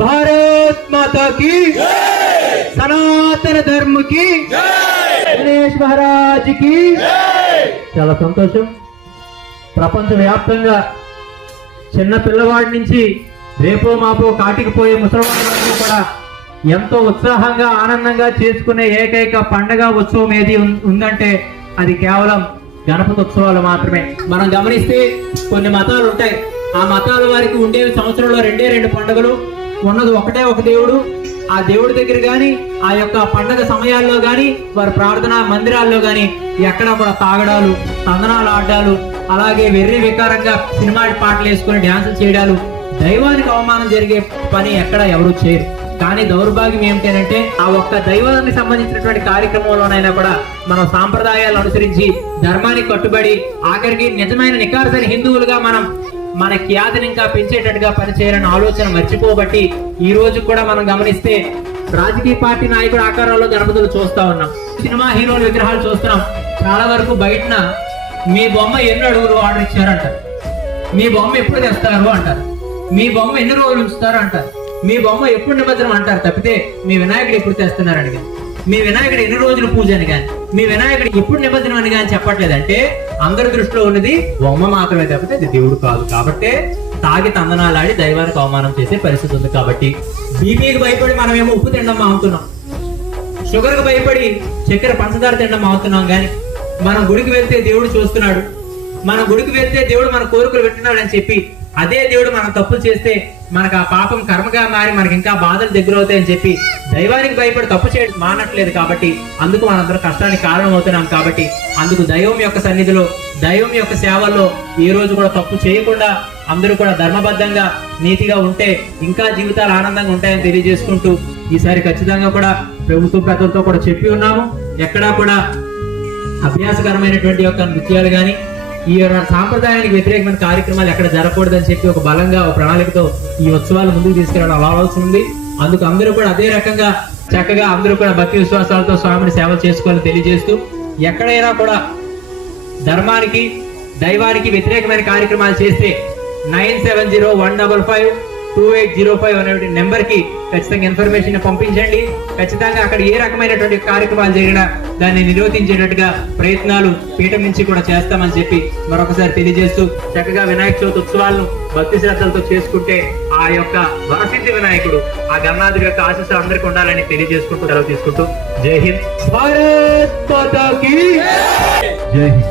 భారత్ మాతా की సనాతన ధర్మ की గణేష్ మహారాజ్ की చాలా సంతోషం. ప్రపంచవ్యాప్తంగా చిన్న పిల్లవాడి నుంచి రేపో మాపో కాటికి పోయే ముసలివాడి వరకు కూడా ఎంతో ఉత్సాహంగా ఆనందంగా చేసుకునే ఏకైక పండగ ఉత్సవం ఏది ఉందంటే అది కేవలం గణపతి ఉత్సవాలు మాత్రమే. మనం గమనిస్తే కొన్ని మతాలు ఉంటాయి. ఆ మతాల వారికి ఉండేవి సంవత్సరంలో రెండు పండుగలు, ఉన్నది ఒకటే ఒక దేవుడు. ఆ దేవుడి దగ్గర గాని ఆ యొక్క పండగ సమయాల్లో గాని వారి ప్రార్థనా మందిరాల్లో గాని ఎక్కడా కూడా తాగడాలు, తందనాలు ఆడాలు, అలాగే వెర్రి వికారంగా సినిమా పాటలు వేసుకుని డ్యాన్సులు చేయడాలు, దైవానికి అవమానం జరిగే పని ఎక్కడ ఎవరు చేయరు. కానీ దౌర్భాగ్యం ఏమిటంటే ఆ ఒక్క దైవానికి సంబంధించినటువంటి కార్యక్రమంలోనైనా కూడా మనం సాంప్రదాయాలను అనుసరించి ధర్మానికి కట్టుబడి ఆఖరికి నిజమైన నికార్సైన హిందువులుగా మనం మన ఖ్యాతిని ఇంకా పెంచేటట్టుగా పనిచేయాలన్న ఆలోచన మర్చిపోబట్టి ఈ రోజు కూడా మనం గమనిస్తే రాజకీయ పార్టీ నాయకుడు ఆకారాల్లో గణపతులు చూస్తా ఉన్నాం, సినిమా హీరోల విగ్రహాలు చూస్తున్నాం. చాలా వరకు బయటన మీ బొమ్మ ఎన్ని అడుగులు ఆర్డర్ ఇచ్చారంటారు, మీ బొమ్మ ఎప్పుడు తెస్తారు అంటారు, మీ బొమ్మ ఎన్ని రోజులు ఉంచుతారు అంటారు, మీ బొమ్మ ఎప్పుడు నిమజ్జనం అంటారు తప్పితే మీ వినాయకుడు ఎప్పుడు తెస్తున్నారని కానీ, మీ వినాయకుడు ఎన్ని రోజులు పూజ అని కానీ, మీ వినాయకుడు ఎప్పుడు నిమజ్జనం అని కానీ చెప్పట్లేదంటే అందరి దృష్టిలో ఉన్నది బొమ్మ మాత్రమే తప్పితే అది దేవుడు కాదు. కాబట్టి తాగి తందనాలాడి దైవానికి అవమానం చేసే పరిస్థితి ఉంది. కాబట్టి బీపీకి భయపడి మనమేమో ఉప్పు తినడం మావుతున్నాం, షుగర్కి భయపడి చక్కెర పంచదార తినడం మావుతున్నాం. కానీ మనం గుడికి వెళ్తే దేవుడు చూస్తున్నాడు, మన గుడికి వెళ్తే దేవుడు మన కోరికలు వింటున్నాడు అని చెప్పి అదే దేవుడు మనం తప్పులు చేస్తే మనకు ఆ పాపం కర్మగా మారి మనకి ఇంకా బాధలు దగ్గర అవుతాయని చెప్పి దైవానికి భయపడి తప్పు చేయడం మానట్లేదు. కాబట్టి అందుకు మనందరూ కష్టానికి కారణం అవుతున్నాం. కాబట్టి అందుకు దైవం యొక్క సన్నిధిలో, దైవం యొక్క సేవల్లో ఈ రోజు కూడా తప్పు చేయకుండా అందరూ కూడా ధర్మబద్ధంగా నీతిగా ఉంటే ఇంకా జీవితాలు ఆనందంగా ఉంటాయని తెలియజేసుకుంటూ ఈసారి ఖచ్చితంగా కూడా ప్రభుత్వ పెద్దలతో కూడా చెప్పి ఉన్నాము, ఎక్కడా కూడా అభ్యాసకరమైనటువంటి యొక్క నృత్యాలు కానీ ఈ సాంప్రదాయానికి వ్యతిరేకమైన కార్యక్రమాలు ఎక్కడ జరగకూడదని చెప్పి ఒక బలంగా ఒక ప్రణాళికతో ఈ ఉత్సవాలు ముందుకు తీసుకెళ్ళడం అలా ఆలోచన ఉంది. అందుకు అందరూ కూడా అదే రకంగా చక్కగా అందరూ కూడా భక్తి విశ్వాసాలతో స్వామిని సేవ చేసుకోవాలని తెలియజేస్తూ ఎక్కడైనా కూడా ధర్మానికి దైవానికి వ్యతిరేకమైన కార్యక్రమాలు చేస్తే 9701552805 అనే నెంబర్ కి ఖచ్చితంగా ఇన్ఫర్మేషన్ పంపించండి. ఖచ్చితంగా అక్కడ ఏ రకమైనటువంటి కార్యక్రమాలు జరిగినా దాన్ని నిరోధించేటట్టుగా ప్రయత్నాలు పీఠం నుంచి కూడా చేస్తామని చెప్పి మరొకసారి తెలియజేస్తూ చక్కగా వినాయక చవితి ఉత్సవాలను భక్తి శ్రద్ధలతో చేసుకుంటే ఆ యొక్క వరసిద్ధి వినాయకుడు ఆ గణనాథుడి యొక్క ఆశీస్సులు అందరికీ ఉండాలని తెలియజేసుకుంటూ సెలవు తీసుకుంటూ జై హింద్, భారత్ మాతా కీ జై హింద్.